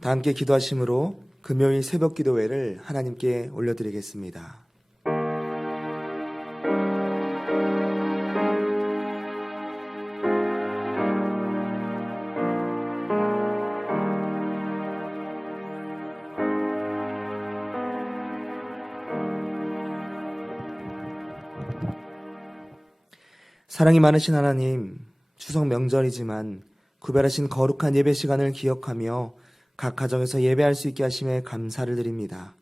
다 함께 기도하심으로 금요일 새벽 기도회를 하나님께 올려드리겠습니다. 사랑이 많으신 하나님, 추석 명절이지만 구별하신 거룩한 예배 시간을 기억하며 각 가정에서 예배할 수 있게 하심에 감사를 드립니다.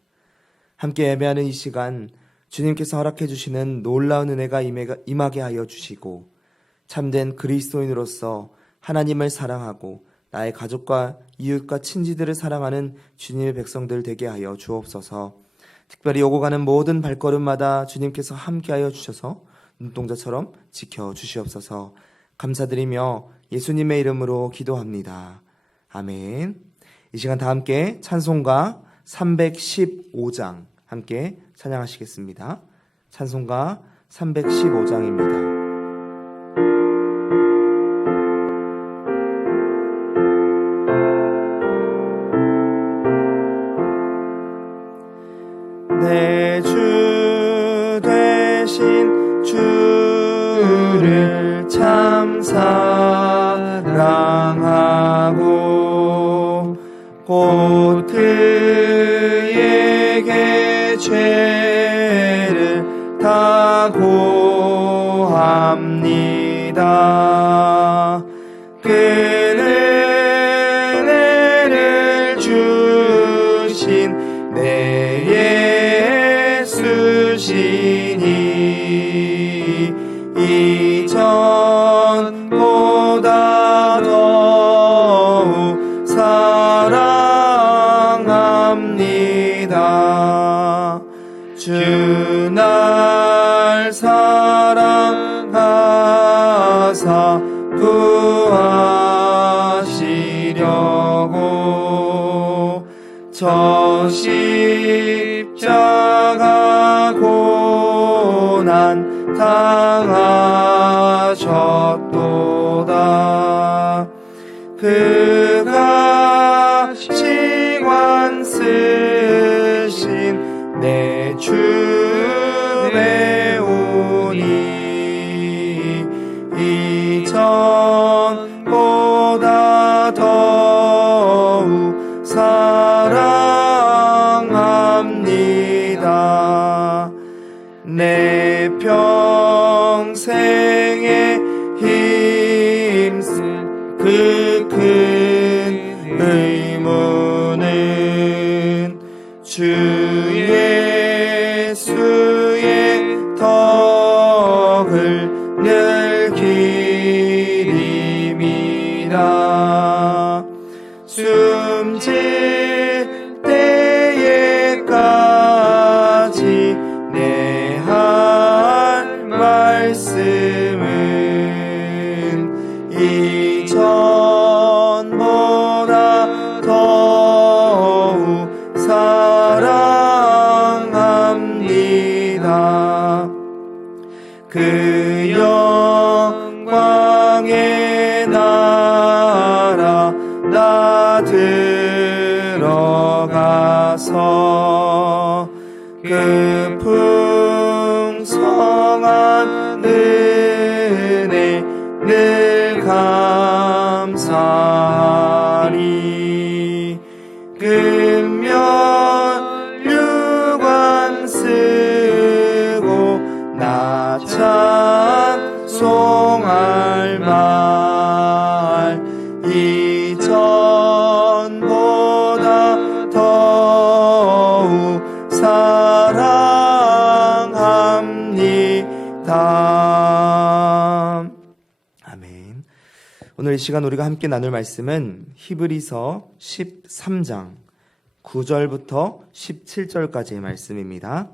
함께 예배하는 이 시간 주님께서 허락해 주시는 놀라운 은혜가 임하게 하여 주시고 참된 그리스도인으로서 하나님을 사랑하고 나의 가족과 이웃과 친지들을 사랑하는 주님의 백성들 되게 하여 주옵소서. 특별히 오고 가는 모든 발걸음마다 주님께서 함께하여 주셔서 눈동자처럼 지켜주시옵소서. 감사드리며 예수님의 이름으로 기도합니다. 아멘. 이 시간 다 함께 찬송가 315장 함께 찬양하시겠습니다. 찬송가 315장입니다. 내 주 되신 주를 참 사랑하고 곧 그에게 죄를 다 고합니다. 그 은혜를 주신 내 예수시니 이전보다 더욱 사랑합니다. 주 날 사랑하사 구하시려고 저 십자가 고난 당하셨도다. 그가 시관 쓰신 내 주 배우니 이전보다 더욱 사랑합니다. 내 평생에 힘쓴 그 큰 의무는 주 예수의 덕을 늘 기림이라. 숨질 때에까지 내 할 말씀은 이전보다 더욱 사랑합니다. 그 영광의 나라 나 들어가서 그 풍성한 은혜 늘 감사하리. 금면류관 쓰고 나 찬송할 말 이전보다 더욱 사랑합니다. 아멘. 오늘 이 시간 우리가 함께 나눌 말씀은 히브리서 13장 9절부터 17절까지의 말씀입니다.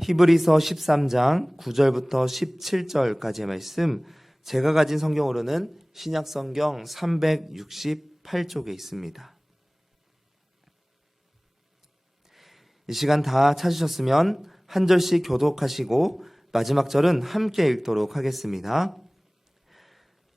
히브리서 13장 9절부터 17절까지의 말씀, 제가 가진 성경으로는 신약성경 368쪽에 있습니다. 이 시간 다 찾으셨으면 한 절씩 교독하시고 마지막 절은 함께 읽도록 하겠습니다.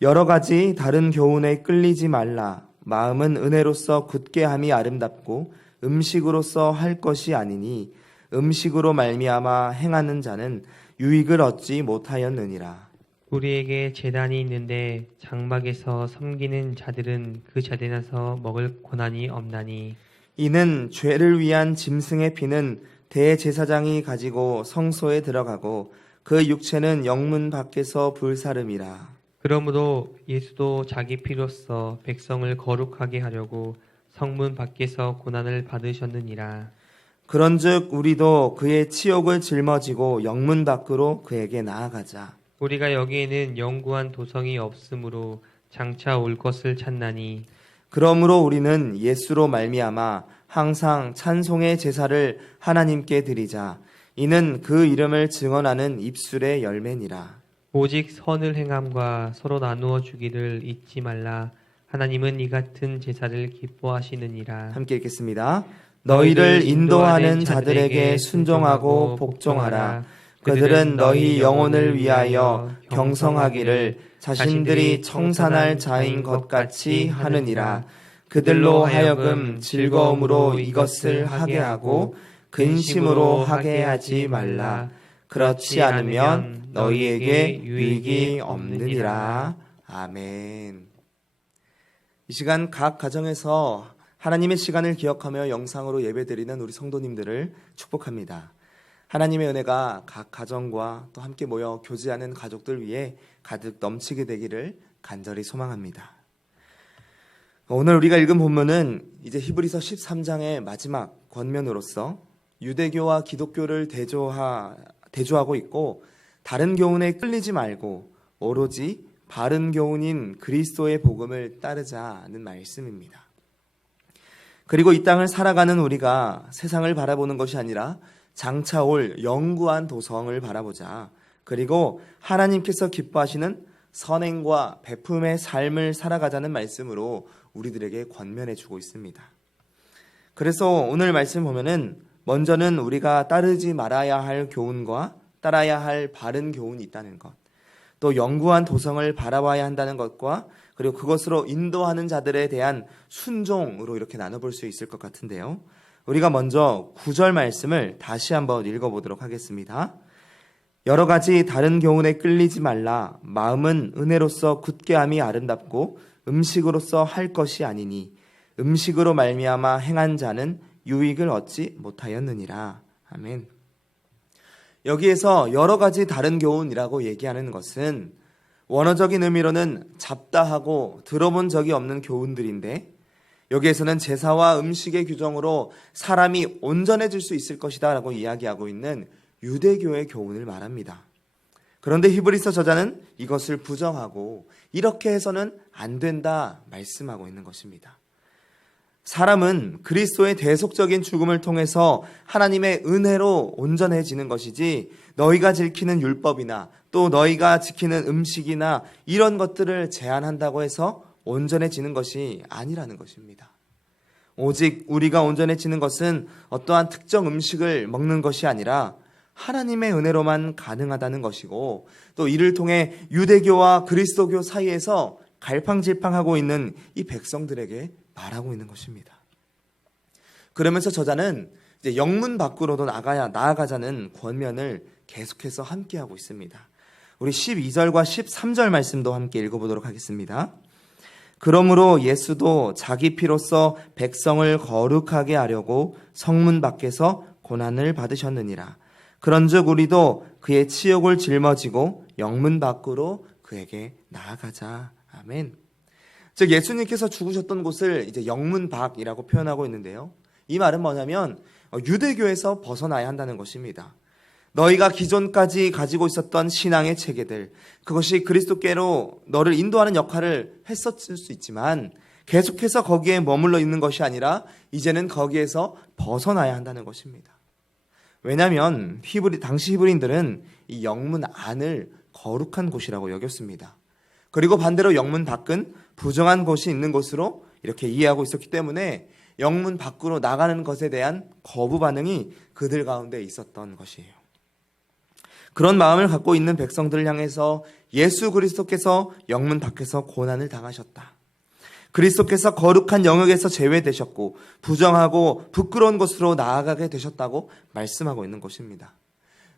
여러 가지 다른 교훈에 끌리지 말라. 마음은 은혜로서 굳게 함이 아름답고 음식으로서 할 것이 아니니 음식으로 말미암아 행하는 자는 유익을 얻지 못하였느니라. 우리에게 제단이 있는데 장막에서 섬기는 자들은 그 제단에서 먹을 고난이 없나니 이는 죄를 위한 짐승의 피는 대제사장이 가지고 성소에 들어가고 그 육체는 영문 밖에서 불사름이라. 그러므로 예수도 자기 피로써 백성을 거룩하게 하려고 성문 밖에서 고난을 받으셨느니라. 그런즉 우리도 그의 치욕을 짊어지고 영문 밖으로 그에게 나아가자. 우리가 여기에는 영구한 도성이 없으므로 장차 올 것을 찾나니 그러므로 우리는 예수로 말미암아 항상 찬송의 제사를 하나님께 드리자. 이는 그 이름을 증언하는 입술의 열매니라. 오직 선을 행함과 서로 나누어 주기를 잊지 말라. 하나님은 이 같은 제사를 기뻐하시느니라. 함께 읽겠습니다. 너희를 인도하는 자들에게 순종하고 복종하라. 그들은 너희 영혼을 위하여 경성하기를 자신들이 청산할 자인 것 같이 하느니라. 그들로 하여금 즐거움으로 이것을 하게 하고 근심으로 하게 하지 말라. 그렇지 않으면 너희에게 유익이 없느니라. 아멘. 이 시간 각 가정에서 하나님의 시간을 기억하며 영상으로 예배드리는 우리 성도님들을 축복합니다. 하나님의 은혜가 각 가정과 또 함께 모여 교제하는 가족들 위해 가득 넘치게 되기를 간절히 소망합니다. 오늘 우리가 읽은 본문은 이제 히브리서 13장의 마지막 권면으로서 유대교와 기독교를 대조하고 있고 다른 교훈에 끌리지 말고 오로지 바른 교훈인 그리스도의 복음을 따르자는 말씀입니다. 그리고 이 땅을 살아가는 우리가 세상을 바라보는 것이 아니라 장차 올 영구한 도성을 바라보자. 그리고 하나님께서 기뻐하시는 선행과 베품의 삶을 살아가자는 말씀으로 우리들에게 권면해 주고 있습니다. 그래서 오늘 말씀 보면은 먼저는 우리가 따르지 말아야 할 교훈과 따라야 할 바른 교훈이 있다는 것, 또 영구한 도성을 바라봐야 한다는 것과 그리고 그것으로 인도하는 자들에 대한 순종으로 이렇게 나눠볼 수 있을 것 같은데요. 우리가 먼저 9절 말씀을 다시 한번 읽어보도록 하겠습니다. 여러 가지 다른 교훈에 끌리지 말라. 마음은 은혜로서 굳게 함이 아름답고 음식으로서 할 것이 아니니 음식으로 말미암아 행한 자는 유익을 얻지 못하였느니라. 아멘. 여기에서 여러 가지 다른 교훈이라고 얘기하는 것은 원어적인 의미로는 잡다하고 들어본 적이 없는 교훈들인데 여기에서는 제사와 음식의 규정으로 사람이 온전해질 수 있을 것이다 라고 이야기하고 있는 유대교의 교훈을 말합니다. 그런데 히브리서 저자는 이것을 부정하고 이렇게 해서는 안 된다 말씀하고 있는 것입니다. 사람은 그리스도의 대속적인 죽음을 통해서 하나님의 은혜로 온전해지는 것이지 너희가 지키는 율법이나 또 너희가 지키는 음식이나 이런 것들을 제한한다고 해서 온전해지는 것이 아니라는 것입니다. 오직 우리가 온전해지는 것은 어떠한 특정 음식을 먹는 것이 아니라 하나님의 은혜로만 가능하다는 것이고 또 이를 통해 유대교와 그리스도교 사이에서 갈팡질팡하고 있는 이 백성들에게 말하고 있는 것입니다. 그러면서 저자는 이제 영문 밖으로도 나아가자는 권면을 계속해서 함께하고 있습니다. 우리 12절과 13절 말씀도 함께 읽어보도록 하겠습니다. 그러므로 예수도 자기 피로써 백성을 거룩하게 하려고 성문 밖에서 고난을 받으셨느니라. 그런즉 우리도 그의 치욕을 짊어지고 영문 밖으로 그에게 나아가자. 아멘. 즉 예수님께서 죽으셨던 곳을 이제 영문 밖이라고 표현하고 있는데요. 이 말은 뭐냐면 유대교에서 벗어나야 한다는 것입니다. 너희가 기존까지 가지고 있었던 신앙의 체계들, 그것이 그리스도께로 너를 인도하는 역할을 했었을 수 있지만 계속해서 거기에 머물러 있는 것이 아니라 이제는 거기에서 벗어나야 한다는 것입니다. 왜냐하면 당시 히브리인들은 이 영문 안을 거룩한 곳이라고 여겼습니다. 그리고 반대로 영문 밖은 부정한 곳이 있는 곳으로 이렇게 이해하고 있었기 때문에 영문 밖으로 나가는 것에 대한 거부 반응이 그들 가운데 있었던 것이에요. 그런 마음을 갖고 있는 백성들을 향해서 예수 그리스도께서 영문 밖에서 고난을 당하셨다. 그리스도께서 거룩한 영역에서 제외되셨고 부정하고 부끄러운 곳으로 나아가게 되셨다고 말씀하고 있는 것입니다.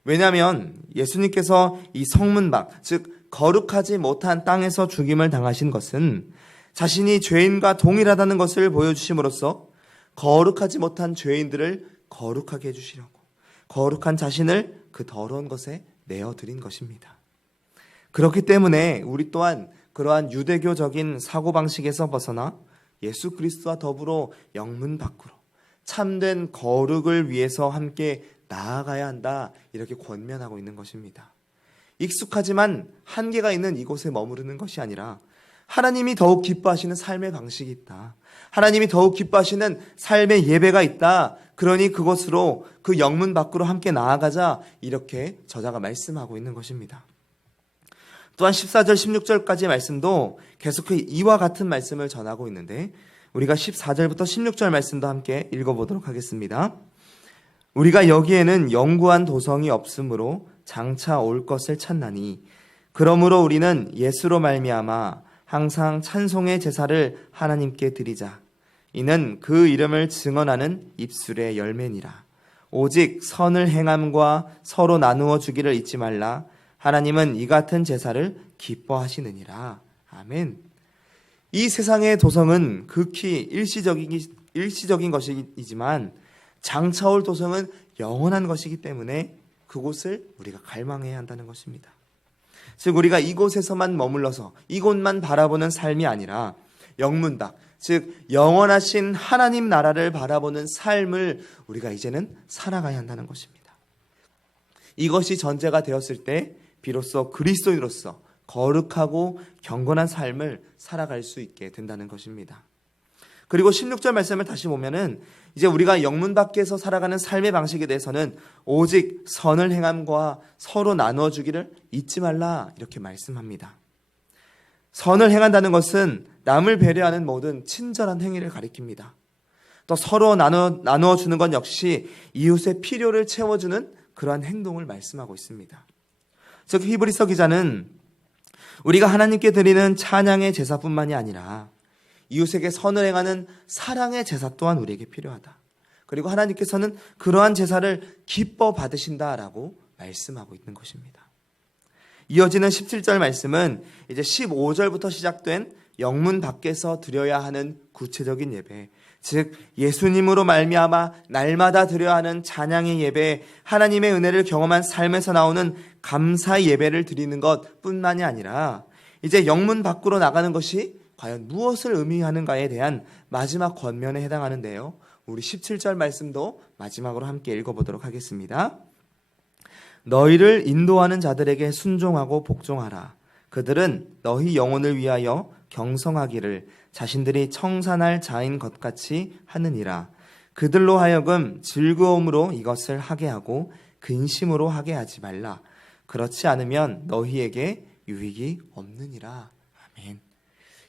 왜냐하면 예수님께서 이 성문 밖, 즉 거룩하지 못한 땅에서 죽임을 당하신 것은 자신이 죄인과 동일하다는 것을 보여주심으로써 거룩하지 못한 죄인들을 거룩하게 해주시려고 거룩한 자신을 그 더러운 것에 내어드린 것입니다. 그렇기 때문에 우리 또한 그러한 유대교적인 사고방식에서 벗어나 예수 그리스도와 더불어 영문 밖으로 참된 거룩을 위해서 함께 나아가야 한다, 이렇게 권면하고 있는 것입니다. 익숙하지만 한계가 있는 이곳에 머무르는 것이 아니라 하나님이 더욱 기뻐하시는 삶의 방식이 있다, 하나님이 더욱 기뻐하시는 삶의 예배가 있다, 그러니 그곳으로 그 영문 밖으로 함께 나아가자, 이렇게 저자가 말씀하고 있는 것입니다. 또한 14절 16절까지의 말씀도 계속 이와 같은 말씀을 전하고 있는데 우리가 14절부터 16절 말씀도 함께 읽어보도록 하겠습니다. 우리가 여기에는 영구한 도성이 없으므로 장차 올 것을 찾나니 그러므로 우리는 예수로 말미암아 항상 찬송의 제사를 하나님께 드리자. 이는 그 이름을 증언하는 입술의 열매니라. 오직 선을 행함과 서로 나누어 주기를 잊지 말라. 하나님은 이 같은 제사를 기뻐하시느니라. 아멘. 이 세상의 도성은 극히 일시적인 것이지만 장차 올 도성은 영원한 것이기 때문에 그곳을 우리가 갈망해야 한다는 것입니다. 즉 우리가 이곳에서만 머물러서 이곳만 바라보는 삶이 아니라 영문 밖, 즉 영원하신 하나님 나라를 바라보는 삶을 우리가 이제는 살아가야 한다는 것입니다. 이것이 전제가 되었을 때 비로소 그리스도인으로서 거룩하고 경건한 삶을 살아갈 수 있게 된다는 것입니다. 그리고 16절 말씀을 다시 보면은 이제 우리가 영문 밖에서 살아가는 삶의 방식에 대해서는 오직 선을 행함과 서로 나누어 주기를 잊지 말라, 이렇게 말씀합니다. 선을 행한다는 것은 남을 배려하는 모든 친절한 행위를 가리킵니다. 또 서로 나누어 주는 것 역시 이웃의 필요를 채워주는 그러한 행동을 말씀하고 있습니다. 즉 히브리서 기자는 우리가 하나님께 드리는 찬양의 제사뿐만이 아니라 이웃에게 선을 행하는 사랑의 제사 또한 우리에게 필요하다. 그리고 하나님께서는 그러한 제사를 기뻐 받으신다라고 말씀하고 있는 것입니다. 이어지는 17절 말씀은 이제 15절부터 시작된 영문 밖에서 드려야 하는 구체적인 예배, 즉 예수님으로 말미암아 날마다 드려야 하는 찬양의 예배, 하나님의 은혜를 경험한 삶에서 나오는 감사의 예배를 드리는 것뿐만이 아니라 이제 영문 밖으로 나가는 것이 과연 무엇을 의미하는가에 대한 마지막 권면에 해당하는데요. 우리 17절 말씀도 마지막으로 함께 읽어보도록 하겠습니다. 너희를 인도하는 자들에게 순종하고 복종하라. 그들은 너희 영혼을 위하여 경성하기를 자신들이 청산할 자인 것 같이 하느니라. 그들로 하여금 즐거움으로 이것을 하게 하고 근심으로 하게 하지 말라. 그렇지 않으면 너희에게 유익이 없느니라. 아멘.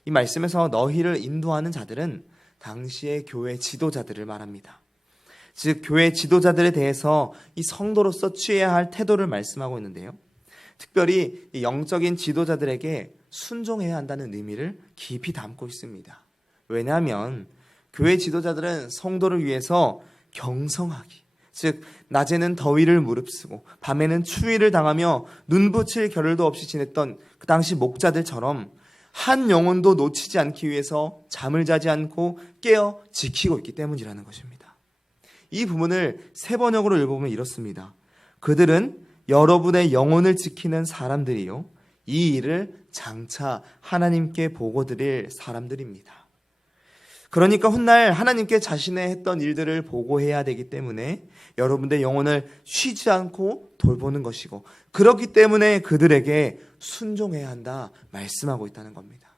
이 말씀에서 너희를 인도하는 자들은 당시의 교회 지도자들을 말합니다. 즉 교회 지도자들에 대해서 이 성도로서 취해야 할 태도를 말씀하고 있는데요. 특별히 이 영적인 지도자들에게 순종해야 한다는 의미를 깊이 담고 있습니다. 왜냐하면 교회 지도자들은 성도를 위해서 경성하기, 즉 낮에는 더위를 무릅쓰고 밤에는 추위를 당하며 눈붙일 겨를도 없이 지냈던 그 당시 목자들처럼 한 영혼도 놓치지 않기 위해서 잠을 자지 않고 깨어 지키고 있기 때문이라는 것입니다. 이 부분을 세 번역으로 읽어보면 이렇습니다. 그들은 여러분의 영혼을 지키는 사람들이요, 이 일을 장차 하나님께 보고 드릴 사람들입니다. 그러니까 훗날 하나님께 자신의 했던 일들을 보고해야 되기 때문에 여러분의 영혼을 쉬지 않고 돌보는 것이고, 그렇기 때문에 그들에게 순종해야 한다 말씀하고 있다는 겁니다.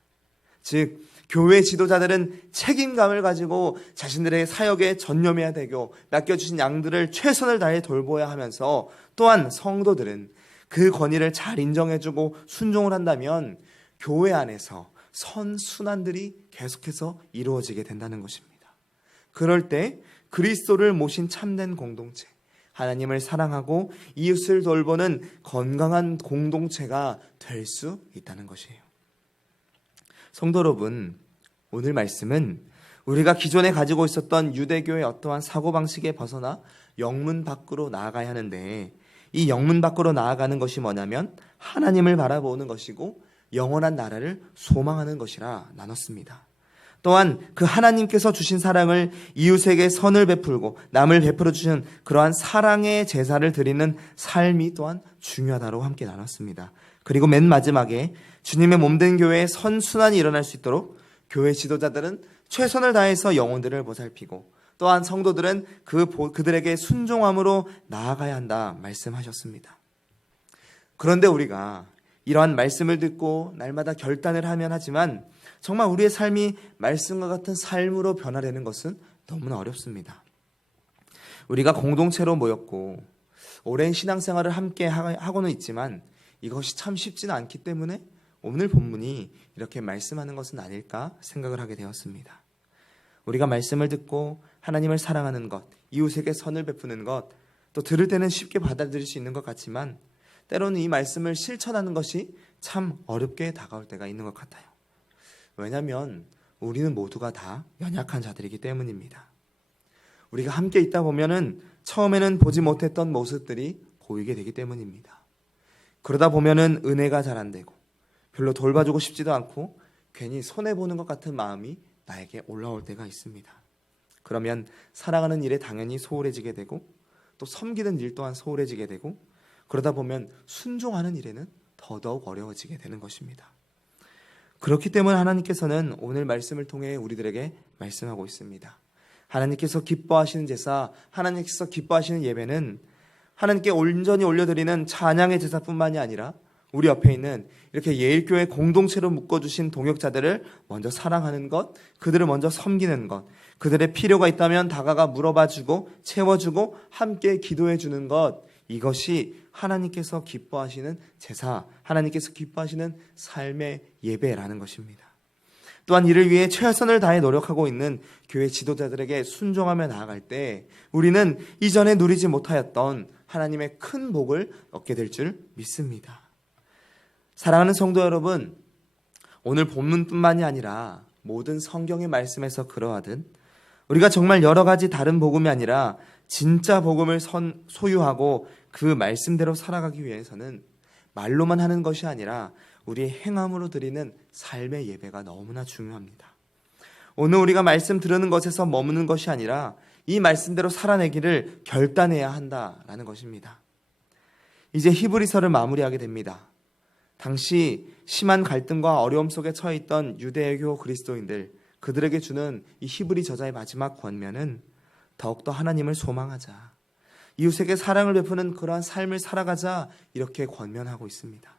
즉 교회 지도자들은 책임감을 가지고 자신들의 사역에 전념해야 되고 맡겨주신 양들을 최선을 다해 돌보아야 하면서, 또한 성도들은 그 권위를 잘 인정해주고 순종을 한다면 교회 안에서 선순환들이 계속해서 이루어지게 된다는 것입니다. 그럴 때 그리스도를 모신 참된 공동체, 하나님을 사랑하고 이웃을 돌보는 건강한 공동체가 될 수 있다는 것이에요. 성도 여러분, 오늘 말씀은 우리가 기존에 가지고 있었던 유대교의 어떠한 사고방식에 벗어나 영문 밖으로 나아가야 하는데, 이 영문 밖으로 나아가는 것이 뭐냐면 하나님을 바라보는 것이고 영원한 나라를 소망하는 것이라 나눴습니다. 또한 그 하나님께서 주신 사랑을 이웃에게 선을 베풀고 남을 베풀어 주신 그러한 사랑의 제사를 드리는 삶이 또한 중요하다고 함께 나눴습니다. 그리고 맨 마지막에 주님의 몸된 교회에 선순환이 일어날 수 있도록 교회 지도자들은 최선을 다해서 영혼들을 보살피고 또한 성도들은 그들에게 순종함으로 나아가야 한다 말씀하셨습니다. 그런데 우리가 이러한 말씀을 듣고 날마다 결단을 하면 하지만 정말 우리의 삶이 말씀과 같은 삶으로 변화되는 것은 너무나 어렵습니다. 우리가 공동체로 모였고 오랜 신앙생활을 함께 하고는 있지만 이것이 참 쉽지는 않기 때문에 오늘 본문이 이렇게 말씀하는 것은 아닐까 생각을 하게 되었습니다. 우리가 말씀을 듣고 하나님을 사랑하는 것, 이웃에게 선을 베푸는 것, 또 들을 때는 쉽게 받아들일 수 있는 것 같지만 때로는 이 말씀을 실천하는 것이 참 어렵게 다가올 때가 있는 것 같아요. 왜냐하면 우리는 모두가 다 연약한 자들이기 때문입니다. 우리가 함께 있다 보면은 처음에는 보지 못했던 모습들이 보이게 되기 때문입니다. 그러다 보면은 은혜가 잘 안 되고 별로 돌봐주고 싶지도 않고 괜히 손해보는 것 같은 마음이 나에게 올라올 때가 있습니다. 그러면 사랑하는 일에 당연히 소홀해지게 되고 또 섬기는 일 또한 소홀해지게 되고 그러다 보면 순종하는 일에는 더더욱 어려워지게 되는 것입니다. 그렇기 때문에 하나님께서는 오늘 말씀을 통해 우리들에게 말씀하고 있습니다. 하나님께서 기뻐하시는 제사, 하나님께서 기뻐하시는 예배는 하나님께 온전히 올려드리는 찬양의 제사뿐만이 아니라 우리 옆에 있는 이렇게 예일교회 공동체로 묶어주신 동역자들을 먼저 사랑하는 것, 그들을 먼저 섬기는 것, 그들의 필요가 있다면 다가가 물어봐주고 채워주고 함께 기도해주는 것, 이것이 하나님께서 기뻐하시는 제사, 하나님께서 기뻐하시는 삶의 예배라는 것입니다. 또한 이를 위해 최선을 다해 노력하고 있는 교회 지도자들에게 순종하며 나아갈 때 우리는 이전에 누리지 못하였던 하나님의 큰 복을 얻게 될 줄 믿습니다. 사랑하는 성도 여러분, 오늘 본문뿐만이 아니라 모든 성경의 말씀에서 그러하듯 우리가 정말 여러 가지 다른 복음이 아니라 진짜 복음을 소유하고 그 말씀대로 살아가기 위해서는 말로만 하는 것이 아니라 우리의 행함으로 드리는 삶의 예배가 너무나 중요합니다. 오늘 우리가 말씀 들으는 것에서 머무는 것이 아니라 이 말씀대로 살아내기를 결단해야 한다라는 것입니다. 이제 히브리서를 마무리하게 됩니다. 당시 심한 갈등과 어려움 속에 처해 있던 유대교 그리스도인들, 그들에게 주는 이 히브리 저자의 마지막 권면은 더욱더 하나님을 소망하자, 이웃에게 사랑을 베푸는 그러한 삶을 살아가자, 이렇게 권면하고 있습니다.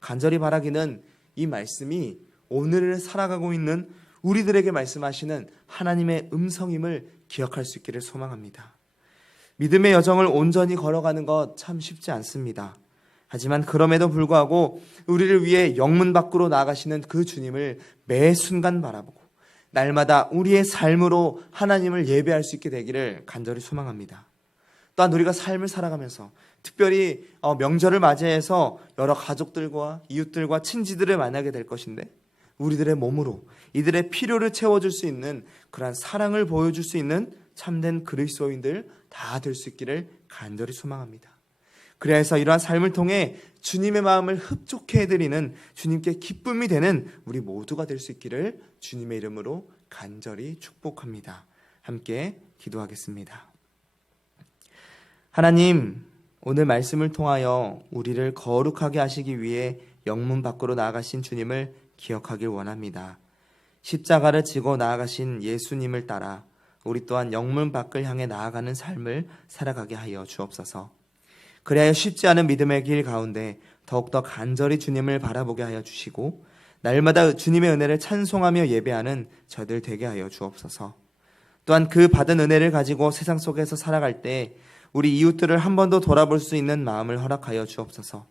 간절히 바라기는 이 말씀이 오늘을 살아가고 있는 우리들에게 말씀하시는 하나님의 음성임을 기억할 수 있기를 소망합니다. 믿음의 여정을 온전히 걸어가는 것 참 쉽지 않습니다. 하지만 그럼에도 불구하고 우리를 위해 영문 밖으로 나아가시는 그 주님을 매 순간 바라보고 날마다 우리의 삶으로 하나님을 예배할 수 있게 되기를 간절히 소망합니다. 또한 우리가 삶을 살아가면서 특별히 명절을 맞이해서 여러 가족들과 이웃들과 친지들을 만나게 될 것인데 우리들의 몸으로 이들의 필요를 채워줄 수 있는 그러한 사랑을 보여줄 수 있는 참된 그리스도인들 다 될 수 있기를 간절히 소망합니다. 그래야 해서 이러한 삶을 통해 주님의 마음을 흡족해 해드리는, 주님께 기쁨이 되는 우리 모두가 될 수 있기를 주님의 이름으로 간절히 축복합니다. 함께 기도하겠습니다. 하나님, 오늘 말씀을 통하여 우리를 거룩하게 하시기 위해 영문 밖으로 나아가신 주님을 기억하길 원합니다. 십자가를 지고 나아가신 예수님을 따라 우리 또한 영문 밖을 향해 나아가는 삶을 살아가게 하여 주옵소서. 그래야 쉽지 않은 믿음의 길 가운데 더욱더 간절히 주님을 바라보게 하여 주시고 날마다 주님의 은혜를 찬송하며 예배하는 저들 되게 하여 주옵소서. 또한 그 받은 은혜를 가지고 세상 속에서 살아갈 때 우리 이웃들을 한 번 더 돌아볼 수 있는 마음을 허락하여 주옵소서.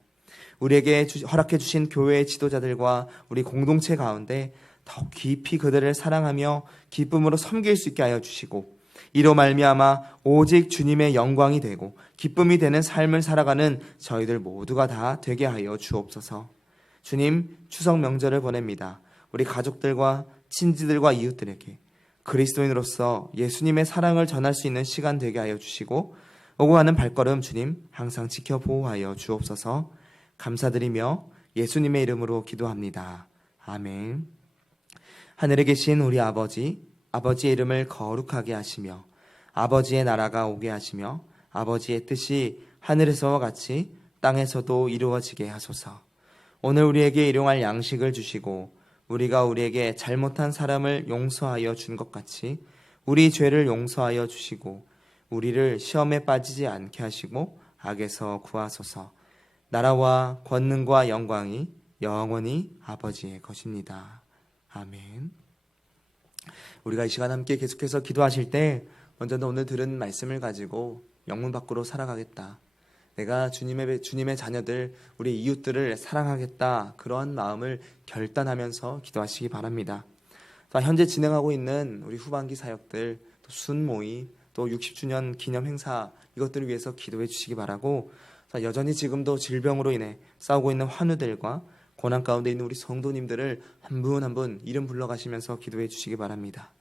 우리에게 허락해 주신 교회의 지도자들과 우리 공동체 가운데 더 깊이 그들을 사랑하며 기쁨으로 섬길 수 있게 하여 주시고 이로 말미암아 오직 주님의 영광이 되고 기쁨이 되는 삶을 살아가는 저희들 모두가 다 되게 하여 주옵소서. 주님, 추석 명절을 보냅니다. 우리 가족들과 친지들과 이웃들에게 그리스도인으로서 예수님의 사랑을 전할 수 있는 시간 되게 하여 주시고 오고 가는 발걸음 주님 항상 지켜 보호하여 주옵소서. 감사드리며 예수님의 이름으로 기도합니다. 아멘. 하늘에 계신 우리 아버지, 아버지의 이름을 거룩하게 하시며 아버지의 나라가 오게 하시며 아버지의 뜻이 하늘에서와 같이 땅에서도 이루어지게 하소서. 오늘 우리에게 일용할 양식을 주시고 우리가 우리에게 잘못한 사람을 용서하여 준 것 같이 우리 죄를 용서하여 주시고 우리를 시험에 빠지지 않게 하시고 악에서 구하소서. 나라와 권능과 영광이 영원히 아버지의 것입니다. 아멘. 우리가 이 시간 함께 계속해서 기도하실 때 먼저는 오늘 들은 말씀을 가지고 영문 밖으로 살아가겠다. 내가 주님의 자녀들, 우리 이웃들을 사랑하겠다. 그러한 마음을 결단하면서 기도하시기 바랍니다. 현재 진행하고 있는 우리 후반기 사역들, 또 순모임, 또 60주년 기념 행사 이것들을 위해서 기도해 주시기 바라고 여전히 지금도 질병으로 인해 싸우고 있는 환우들과 고난 가운데 있는 우리 성도님들을 한 분 한 분 이름 불러가시면서 기도해 주시기 바랍니다.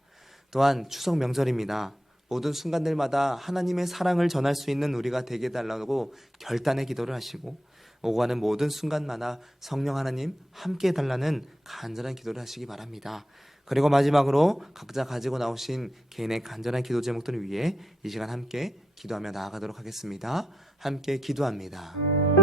또한 추석 명절입니다. 모든 순간들마다 하나님의 사랑을 전할 수 있는 우리가 되게 해달라고 결단의 기도를 하시고 오고 가는 모든 순간마다 성령 하나님 함께 해달라는 간절한 기도를 하시기 바랍니다. 그리고 마지막으로 각자 가지고 나오신 개인의 간절한 기도 제목들을 위해 이 시간 함께 기도하며 나아가도록 하겠습니다. 함께 기도합니다.